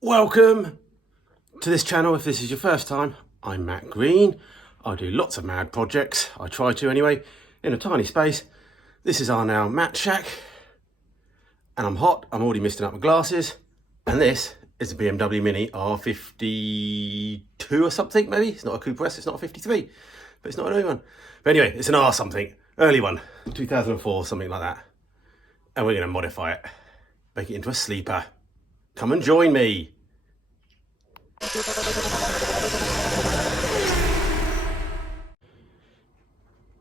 Welcome to this channel. If this is your first time, I'm Matt Green. I do lots of mad projects. I try to anyway, in a tiny space. This is our now Matt Shack. And I'm hot. I'm already misting up my glasses. And this is a BMW Mini R52 or something, maybe. It's not a Cooper S, it's not a 53. But it's not an early one. But anyway, it's an R something. Early one. 2004, something like that. And we're going to modify it. Make it into a sleeper. Come and join me.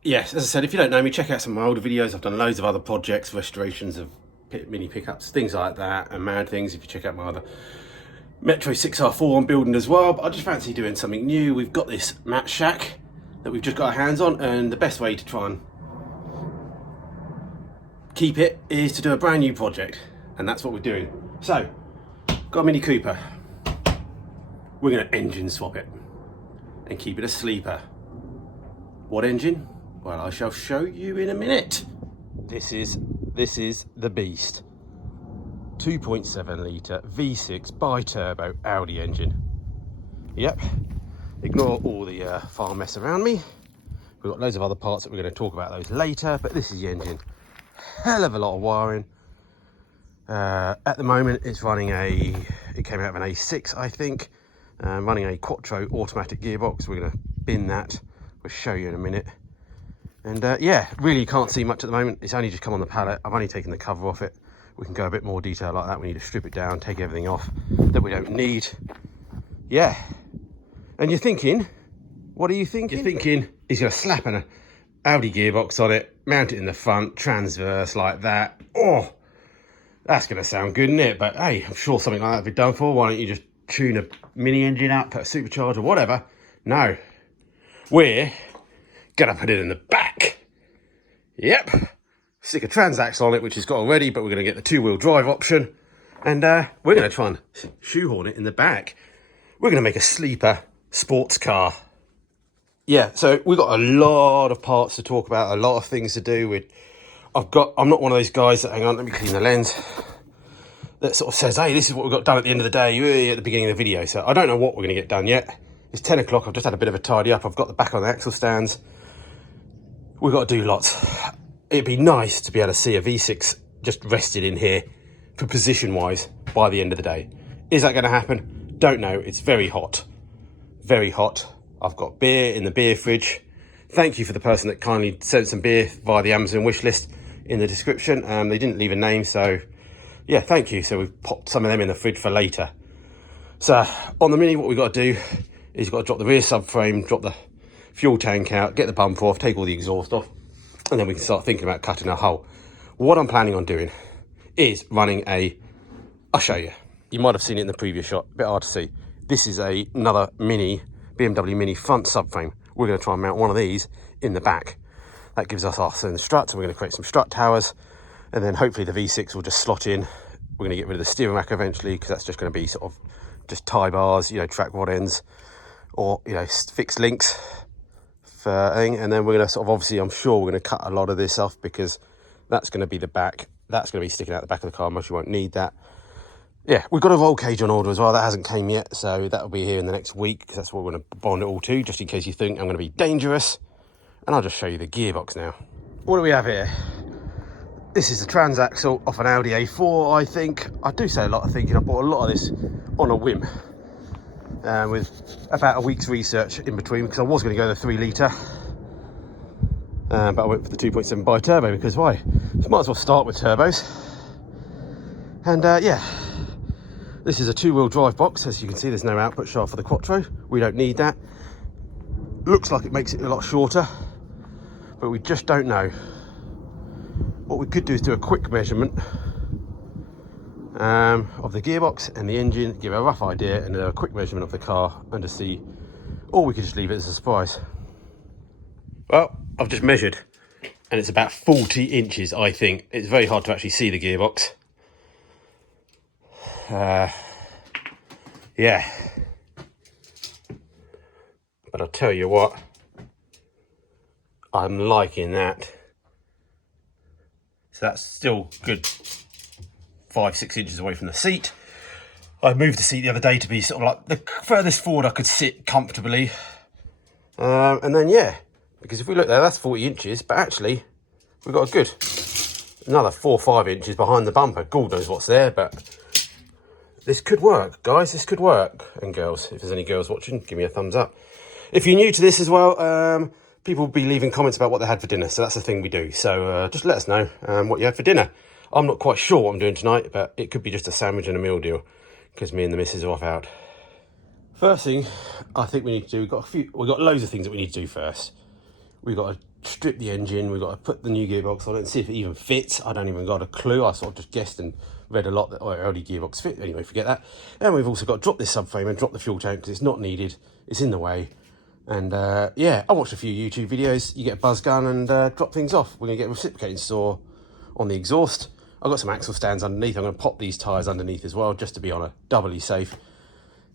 Yes, as I said, if you don't know me, check out some of my older videos. I've done loads of other projects, restorations of mini pickups, things like that, and mad things. If you check out my other Metro 6R4 I'm building as well, but I just fancy doing something new. We've got this Matt Shack that we've just got our hands on, and the best way to try and keep it is to do a brand new project, and that's what we're doing. So, got a Mini Cooper. We're going to engine swap it and keep it a sleeper. What engine? Well, I shall show you in a minute. This is the beast. 2.7 litre V6 bi-turbo Audi engine. Yep. Ignore all the farm mess around me. We've got loads of other parts that we're going to talk about those later, but this is the engine. Hell of a lot of wiring. At the moment, it's running it came out of an A6, I think. Running a Quattro automatic gearbox. We're going to bin that. We'll show you in a minute. And yeah, really you can't see much at the moment. It's only just come on the pallet. I've only taken the cover off it. We can go a bit more detail like that. We need to strip it down, take everything off that we don't need. Yeah. And you're thinking, what are you thinking? You're thinking he's going to slap an Audi gearbox on it, mount it in the front, transverse like that. Oh, that's going to sound good, isn't it? But hey, I'm sure something like that would be done for. Why don't you just tune a mini engine out, put a supercharger, whatever? No. We're going to put it in the back. Yep. Stick a transaxle on it, which it's got already, but we're going to get the two-wheel drive option. And we're going to try and shoehorn it in the back. We're going to make a sleeper sports car. Yeah, so we've got a lot of parts to talk about, a lot of things to do with. I'm not one of those guys that, hang on, let me clean the lens, that sort of says, hey, this is what we've got done at the end of the day, at the beginning of the video. So I don't know what we're going to get done yet. It's 10 o'clock, I've just had a bit of a tidy up. I've got the back on the axle stands. We've got to do lots. It'd be nice to be able to see a V6 just rested in here for position-wise by the end of the day. Is that going to happen? Don't know. It's very hot. Very hot. I've got beer in the beer fridge. Thank you for the person that kindly sent some beer via the Amazon wish list in the description. They didn't leave a name, so yeah, thank you. So we've popped some of them in the fridge for later. So on the Mini, what we've got to do is you've got to drop the rear subframe, drop the fuel tank out, get the bumper off, take all the exhaust off, and then we can start thinking about cutting a hole. What I'm planning on doing is running I'll show you. You might have seen it in the previous shot, a bit hard to see. This is another BMW Mini front subframe. We're going to try and mount one of these in the back. That gives us our cylinder struts, and we're going to create some strut towers, and then hopefully the V6 will just slot in. We're going to get rid of the steering rack eventually, because that's just going to be sort of just tie bars, track rod ends, or, fixed links for thing. And then we're going to sort of, obviously, I'm sure we're going to cut a lot of this off, because that's going to be the back. That's going to be sticking out the back of the car. Most you won't need that. Yeah, we've got a roll cage on order as well. That hasn't came yet, so that'll be here in the next week, because that's what we're going to bond it all to, just in case you think I'm going to be dangerous. And I'll just show you the gearbox now. What do we have here? This is the transaxle off an Audi A4, I think. I do say a lot of thinking. I bought a lot of this on a whim, with about a week's research in between, because I was going to go the 3 litre, but I went for the 2.7 bi-turbo, because why? So might as well start with turbos. And yeah, this is a 2-wheel drive box. As you can see, there's no output shaft for the Quattro. We don't need that. Looks like it makes it a lot shorter, but we just don't know. What we could do is do a quick measurement of the gearbox and the engine, give a rough idea, and a quick measurement of the car, and to see, or we could just leave it as a surprise. Well, I've just measured, and it's about 40 inches, I think. It's very hard to actually see the gearbox. Yeah. But I'll tell you what, I'm liking that. So that's still good 5-6 inches away from the seat. I moved the seat the other day to be sort of like the furthest forward I could sit comfortably. And then, yeah, because if we look there, that's 40 inches, but actually we've got a good, another 4 or 5 inches behind the bumper. God knows what's there, but this could work, guys, this could work. And girls, if there's any girls watching, give me a thumbs up. If you're new to this as well, people will be leaving comments about what they had for dinner, so that's the thing we do. So just let us know what you had for dinner. I'm not quite sure what I'm doing tonight, but it could be just a sandwich and a meal deal, because me and the missus are off out. First thing I think we need to do, we've got loads of things that we need to do first. We've got to strip the engine, we've got to put the new gearbox on it and see if it even fits. I don't even got a clue. I sort of just guessed and read a lot that early gearbox fit. Anyway, forget that. And we've also got to drop this subframe and drop the fuel tank because it's not needed. It's in the way. And yeah, I watched a few YouTube videos. You get a buzz gun and drop things off. We're going to get a reciprocating saw on the exhaust. I've got some axle stands underneath. I'm going to pop these tyres underneath as well, just to be on a doubly safe.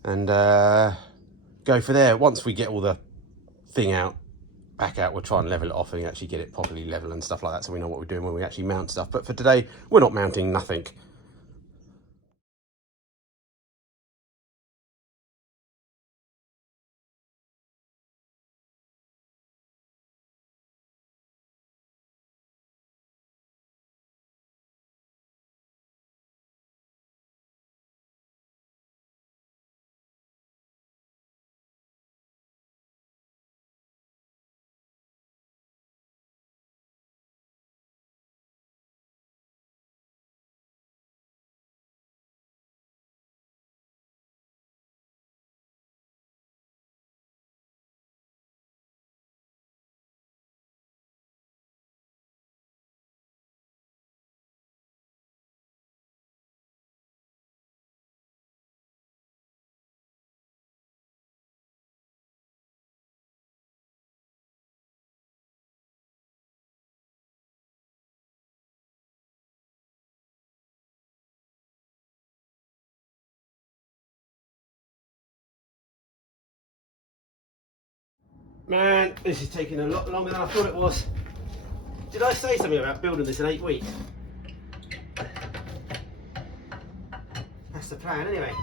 And go for there. Once we get all the thing out, back out, we'll try and level it off and actually get it properly level and stuff like that, so we know what we're doing when we actually mount stuff. But for today, we're not mounting nothing. Man, this is taking a lot longer than I thought it was. Did I say something about building this in 8 weeks? That's the plan anyway.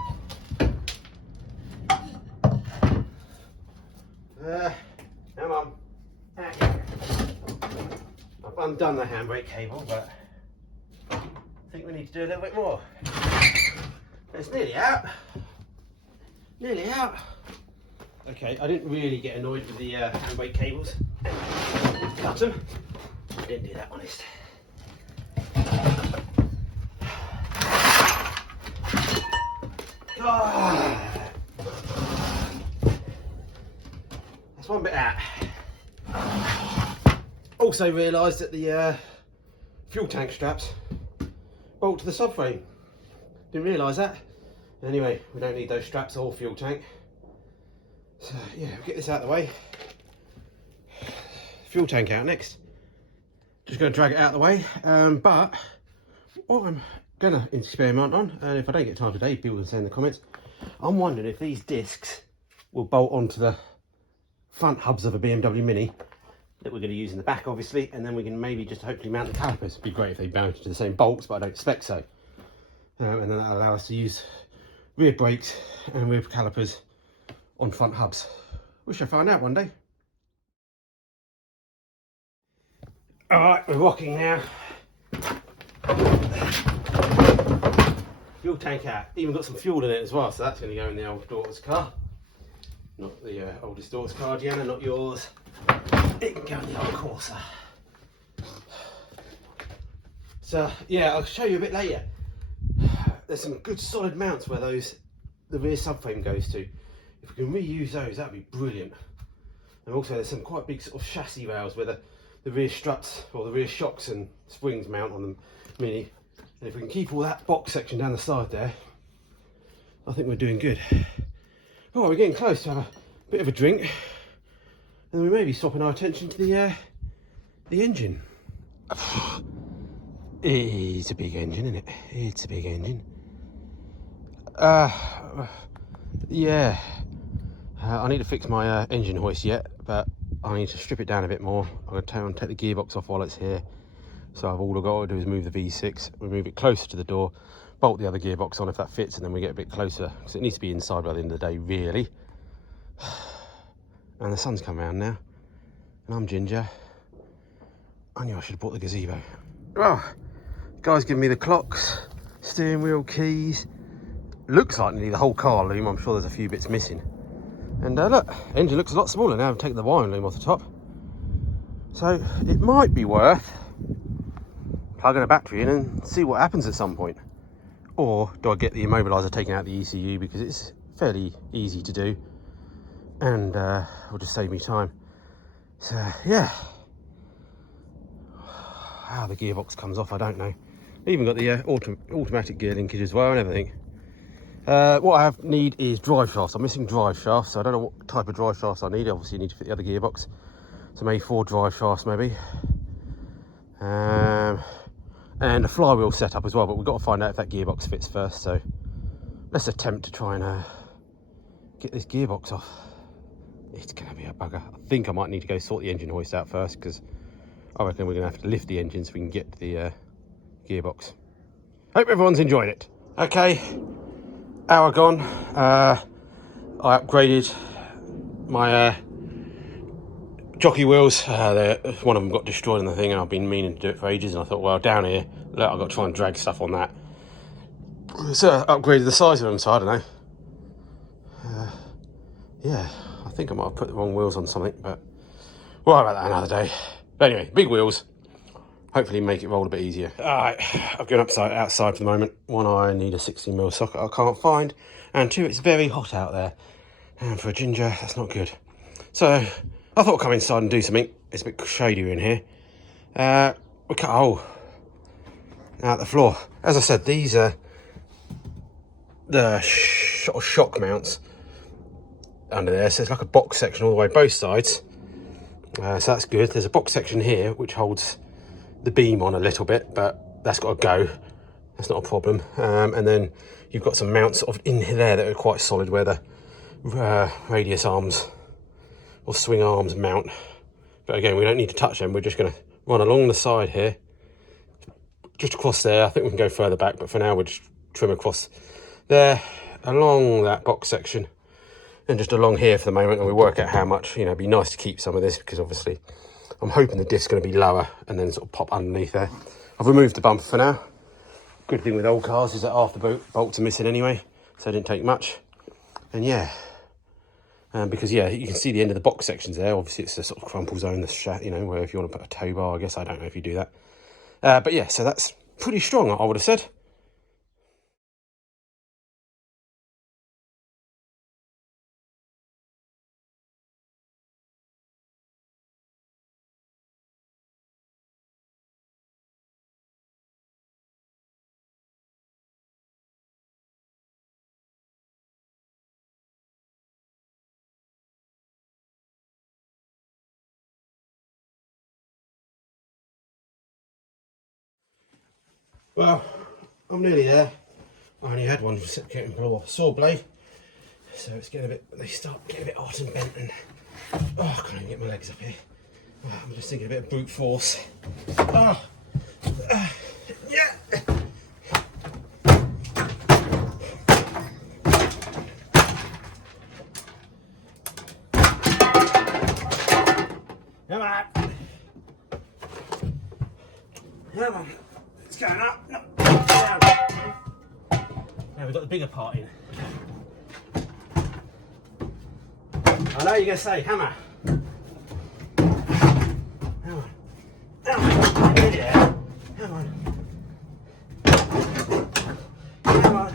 Come on. I've undone the handbrake cable, but I think we need to do a little bit more. It's nearly out. Nearly out. Okay, I didn't really get annoyed with the handbrake cables. Cut them. I didn't do that, honest. God. That's one bit out. Also realised that the fuel tank straps bolt to the subframe. Didn't realise that. Anyway, we don't need those straps or fuel tank. So yeah, we'll get this out of the way. Fuel tank out next. Just going to drag it out of the way. But what I'm going to experiment on, and if I don't get time today, people can say in the comments, I'm wondering if these discs will bolt onto the front hubs of a BMW Mini that we're going to use in the back, obviously, and then we can maybe just hopefully mount the calipers. It'd be great if they mounted to the same bolts, but I don't expect so. And then that'll allow us to use rear brakes and rear calipers on front hubs. We shall find out one day. Alright, we're rocking now. Fuel tank out. Even got some fuel in it as well, so that's going to go in the old daughter's car. Not the oldest daughter's car, Gianna, not yours. It can go in the old Corsa. So yeah, I'll show you a bit later. There's some good solid mounts where the rear subframe goes to. If we can reuse those, that'd be brilliant. And also there's some quite big sort of chassis rails where the rear struts or the rear shocks and springs mount on the Mini. And if we can keep all that box section down the side there, I think we're doing good. Oh, we're getting close to have a bit of a drink. And we may be swapping our attention to the engine. It's a big engine, isn't it? It's a big engine. Yeah. I need to fix my engine hoist yet, but I need to strip it down a bit more. I'm going to take the gearbox off while it's here. So all I've got to do is move the V6, remove it closer to the door, bolt the other gearbox on if that fits, and then we get a bit closer, because it needs to be inside by the end of the day, really. And the sun's come around now, and I'm ginger. I knew I should have bought the gazebo. Well, guys giving me the clocks, steering wheel, keys. Looks like nearly the whole car loom. I'm sure there's a few bits missing. And look, engine looks a lot smaller now. I've taken the wiring loom off the top. So it might be worth plugging a battery in and see what happens at some point. Or do I get the immobiliser taken out the ECU, because it's fairly easy to do, and will just save me time. So yeah, how the gearbox comes off, I don't know. Even got the automatic gear linkage as well and everything. What I need is drive shafts. I'm missing drive shafts, so I don't know what type of drive shafts I need. Obviously you need to fit the other gearbox, so maybe 4 drive shafts maybe. And a flywheel setup as well, but we've got to find out if that gearbox fits first. So let's attempt to try and get this gearbox off. It's going to be a bugger. I think I might need to go sort the engine hoist out first, because I reckon we're going to have to lift the engine so we can get to the gearbox. Hope everyone's enjoyed it. Okay, hour gone. I upgraded my jockey wheels. One of them got destroyed in the thing, and I've been meaning to do it for ages, and I thought, well, down here, look, I've got to try and drag stuff on that. So I upgraded the size of them, so I don't know. Yeah, I think I might have put the wrong wheels on something, but we'll worry about that another day. But anyway, big wheels. Hopefully make it roll a bit easier. All right, I've gone outside for the moment. One, I need a 16mm socket I can't find, and 2, it's very hot out there. And for a ginger, that's not good. So I thought I'd come inside and do something. It's a bit shadier in here. We cut a hole out the floor. As I said, these are the sort of shock mounts under there. So it's like a box section all the way both sides. So that's good. There's a box section here which holds the beam on a little bit, but that's got to go. That's not a problem. And then you've got some mounts sort of in there that are quite solid, where the radius arms or swing arms mount. But again, we don't need to touch them. We're just going to run along the side here, just across there. I think we can go further back, but for now we'll just trim across there, along that box section, and just along here for the moment, and we work out how much. You know, it'd be nice to keep some of this, because obviously I'm hoping the diff's going to be lower and then sort of pop underneath there. I've removed the bumper for now. Good thing with old cars is that half the bolts are missing anyway, so it didn't take much. And yeah, because yeah, you can see the end of the box sections there. Obviously it's a sort of crumple zone, you know, where if you want to put a tow bar, I guess, I don't know if you do that. But yeah, so that's pretty strong, I would have said. Well, I'm nearly there. I only had one getting blow off a saw blade, so it's getting a bit. They start getting a bit hot and bent, and oh, I can't even get my legs up here. I'm just thinking a bit of brute force. Oh, yeah. Come on. Come on. It's going up. No. Down. Now we've got the bigger part in. I know you're going to say hammer. Come on. Come on. Yeah. Come on. Come on.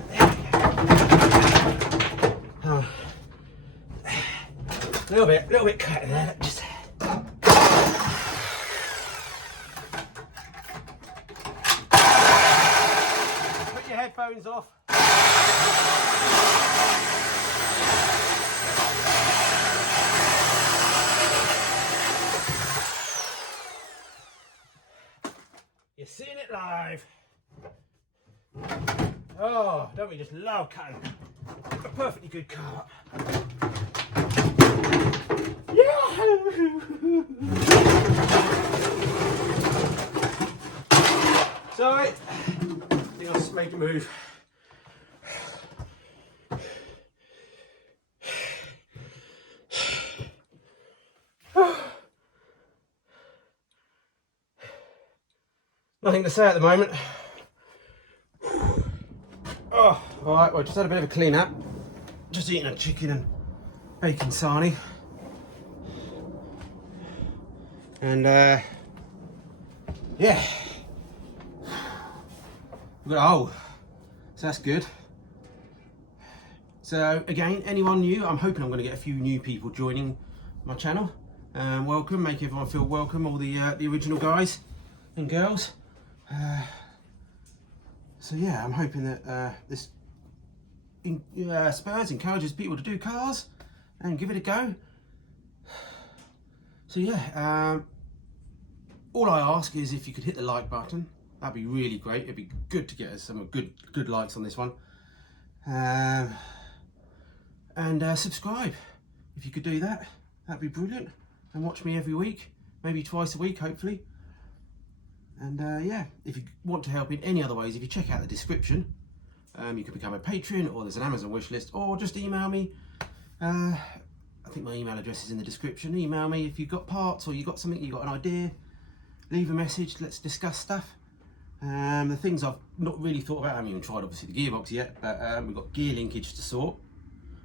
There we go. Oh. A little bit cut there. Just. Put your headphones off. You're seeing it live. Oh, don't we just love cutting a perfectly good car? Yeah. Sorry, I think I just made a move. Nothing to say at the moment. Oh, alright, well, just had a bit of a clean up. Just eating a chicken and bacon sarnie. And yeah, we've got a hole, so that's good. So again, anyone new, I'm hoping I'm going to get a few new people joining my channel. Welcome, make everyone feel welcome, all the original guys and girls. So yeah, I'm hoping that this Spurs encourages people to do cars and give it a go. So yeah, all I ask is if you could hit the like button, that'd be really great. It'd be good to get us some good likes on this one. And subscribe, if you could do that, that'd be brilliant. And watch me every week, maybe twice a week, hopefully. And yeah, if you want to help in any other ways, if you check out the description, you can become a patron, or there's an Amazon wish list, or just email me. I think my email address is in the description. Email me if you've got parts, or you've got something, you've got an idea. Leave a message, let's discuss stuff. The things I've not really thought about, I haven't even tried obviously the gearbox yet, but we've got gear linkage to sort.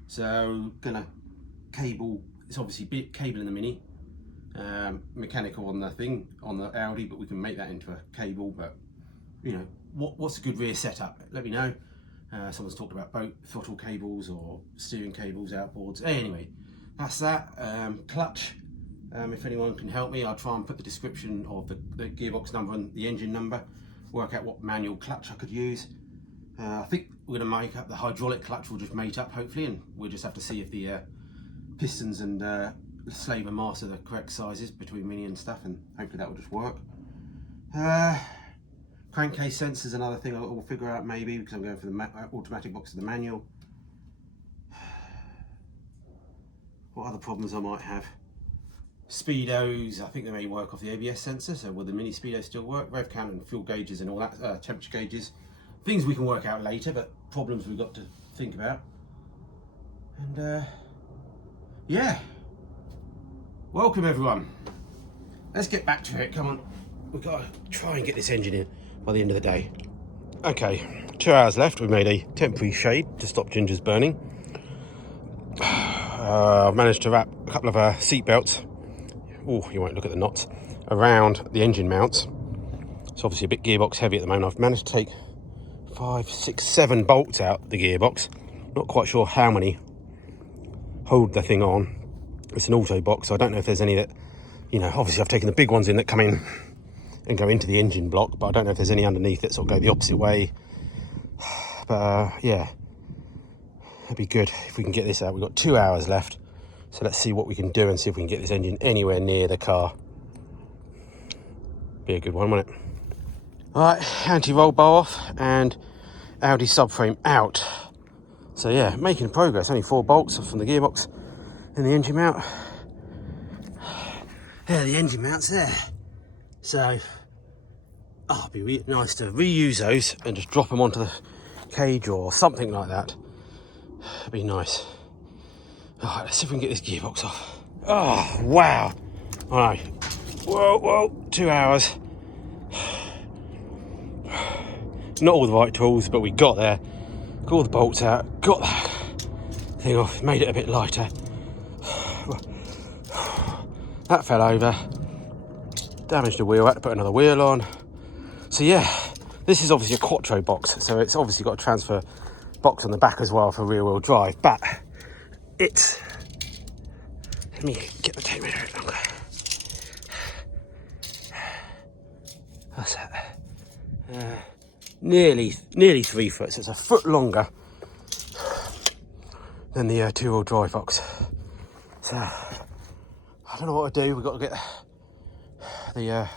So gonna cable, it's obviously bit cable in the Mini, mechanical on the thing, on the Audi, but we can make that into a cable. But you know, what's a good rear setup? Let me know. Someone's talked about boat throttle cables or steering cables, outboards. Anyway, that's that. Clutch, if anyone can help me, I'll try and put the description of the gearbox number and the engine number, work out what manual clutch I could use. I think we're going to make up the hydraulic clutch, we'll just mate up hopefully, and we'll just have to see if the pistons and slave and master are the correct sizes between Mini and stuff, and hopefully that will just work. Crankcase sensors, another thing I'll figure out maybe, because I'm going for the automatic box of the manual. What other problems I might have? Speedos, I think they may work off the ABS sensor, so will the Mini speedo still work? Rev count and fuel gauges and all that, temperature gauges. Things we can work out later, but problems we've got to think about. And yeah, welcome everyone. Let's get back to it, come on. We've got to try and get this engine in by the end of the day. Okay, 2 hours left. We made a temporary shade to stop Ginger's burning. I've managed to wrap a couple of seat belts, oh, you won't look at the knots, around the engine mounts. It's obviously a bit gearbox heavy at the moment. I've managed to take 5, 6, 7 bolts out the gearbox. Not quite sure how many hold the thing on. It's an auto box, so I don't know if there's any that, you know, obviously I've taken the big ones in that come in and go into the engine block, but I don't know if there's any underneath that sort of go the opposite way. But yeah, it'd be good if we can get this out. We've got 2 hours left, so let's see what we can do and see if we can get this engine anywhere near the car. Be a good one, won't it? Alright, anti-roll bar off and Audi subframe out. So yeah, making progress. Only 4 bolts from the gearbox and the engine mount. There, the engine mounts there. So, it'd be really nice to reuse those and just drop them onto the cage or something like that. It'd be nice. Alright, let's see if we can get this gearbox off. Oh, wow. Alright. Whoa, 2 hours. Not all the right tools, but we got there. Got all the bolts out, got that thing off, made it a bit lighter. That fell over. Damaged the wheel, had to put another wheel on. So yeah, this is obviously a quattro box, so it's obviously got a transfer box on the back as well for rear wheel drive, but it's, let me get the tape measure a bit longer. What's that? Nearly 3 foot, so it's a foot longer than the two-wheel drive box. So I don't know what to do. We've got to get the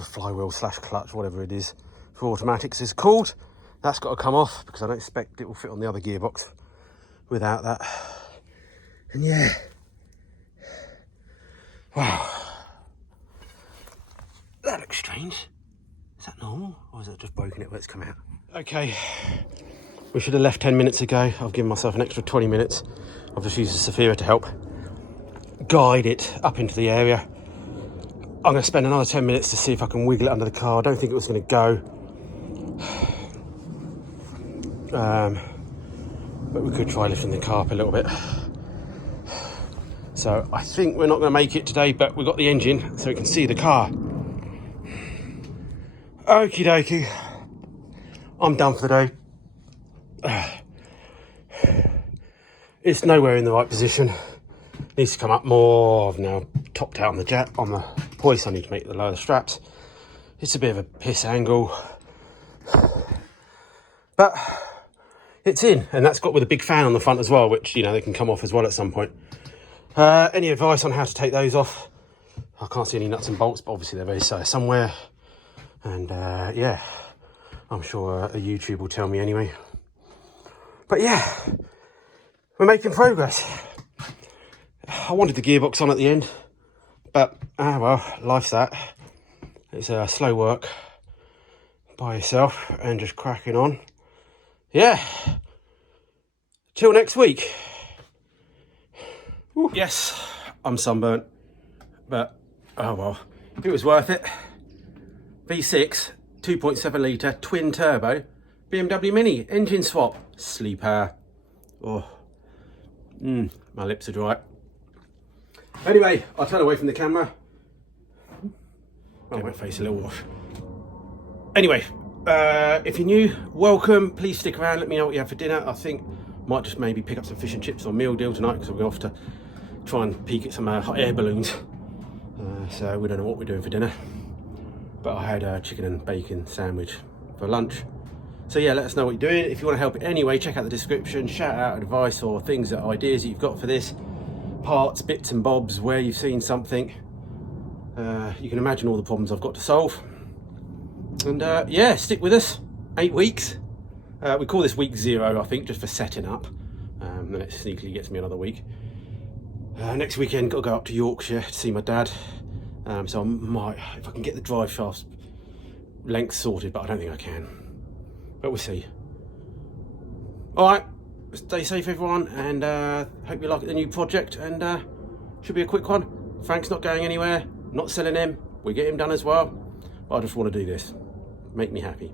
flywheel / clutch, whatever it is, for automatics is called. That's got to come off because I don't expect it will fit on the other gearbox without that. And yeah, wow, that looks strange. Is that normal, or is it just broken it where it's come out? Okay, we should have left 10 minutes ago. I've given myself an extra 20 minutes. I've just used the Saphira to help guide it up into the area. I'm going to spend another 10 minutes to see if I can wiggle it under the car. I don't think it was going to go. But we could try lifting the car up a little bit. So I think we're not going to make it today, but we've got the engine so we can see the car. Okie dokie. I'm done for the day. It's nowhere in the right position. Needs to come up more. I've now topped out on the hoist. I need to make the lower straps. It's a bit of a piss angle, but it's in, and that's got with a big fan on the front as well, which, you know, they can come off as well at some point. Any advice on how to take those off? I can't see any nuts and bolts, but obviously they're very somewhere. And yeah, I'm sure a YouTube will tell me anyway. But yeah, we're making progress. I wanted the gearbox on at the end, but well, life's that. It's slow work by yourself and just cracking on. Yeah, till next week. Woo. Yes, I'm sunburnt, but oh well, it was worth it. V6, 2.7 litre, twin turbo, BMW Mini, engine swap, sleeper. Oh, my lips are dry. Anyway, I'll turn away from the camera. Get my face a little wash. Anyway, if you're new, welcome. Please stick around, let me know what you have for dinner. I think might just maybe pick up some fish and chips or meal deal tonight, because we're off to try and peek at some hot air balloons. So we don't know what we're doing for dinner. But I had a chicken and bacon sandwich for lunch. So yeah, let us know what you're doing. If you want to help in any way, check out the description, shout out advice or things, ideas that you've got for this. Parts, bits and bobs, where you've seen something. You can imagine all the problems I've got to solve. And yeah, stick with us. 8 weeks. We call this week 0, I think, just for setting up. Then it sneakily gets me another week. Next weekend, got to go up to Yorkshire to see my dad. So I might, if I can get the drive shaft length sorted, but I don't think I can. But we'll see. All right, stay safe, everyone, and hope you like the new project. And should be a quick one. Frank's not going anywhere, not selling him. We get him done as well. But I just want to do this. Make me happy.